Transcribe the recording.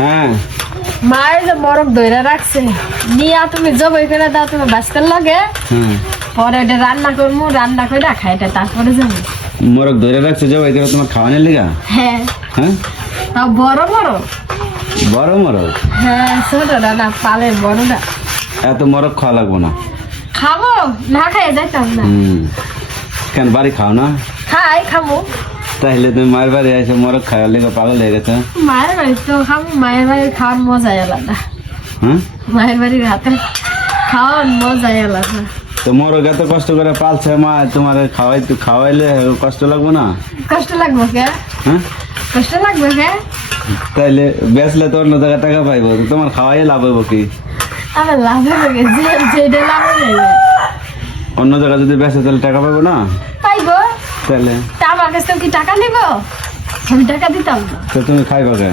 হ্যাঁ মায়ের যে মরক ধরে রাখছে নিয়া তুমি জবাই করে দাও তুমি বাঁচতে লাগে হ্যাঁ পরে এটা রান্না করবো রান্না করে খাই এটা তারপরে যাবো। মোরগ ধরে রাখছো জবাই করে তোমার খাওয়ানোর লিগা? হ্যাঁ হ্যাঁ তাও বড় বড়। বড় মোরগ? হ্যাঁ ছোটটা না পালের বড়টা। এত মোরগ খাওয়া লাগবো না। খাবো না খাই যাইতাম না। কেন বাড়ি খাও না? খাই খাবো। তাহলে তুমি মায়ের বাড়ি এসে মোরগ খাওয়ার লিগা পাগল হয়ে গেছে? মায়ের বাড়ি তো খাবো, মায়ের বাড়ির খাওয়ার মজাই আলাদা। হ্যাঁ মায়ের বাড়ির হাতে খাওয়ার মজাই আলাদা। তো মোরগ এত কষ্ট করে পালছে মা, তোমার খাওয়াইলে কষ্ট লাগবো না? কষ্ট লাগবে কে? হ্যাঁ কষ্ট লাগবে কে? তাইলে বেচলে তো অন্য জায়গায় টাকা পাইবো, তো তোমার খাওয়াই লাভ হইব কি? আমার লাভ হবে কে? যেটা লাভ হবে অন্য জায়গায় যদি বেচে তাহলে টাকা পাবো না? পাইবো। তাহলে তা আমার কাছে কি টাকা নিব? আমি টাকা দিতাম না। তো তুমি খাইবা কে?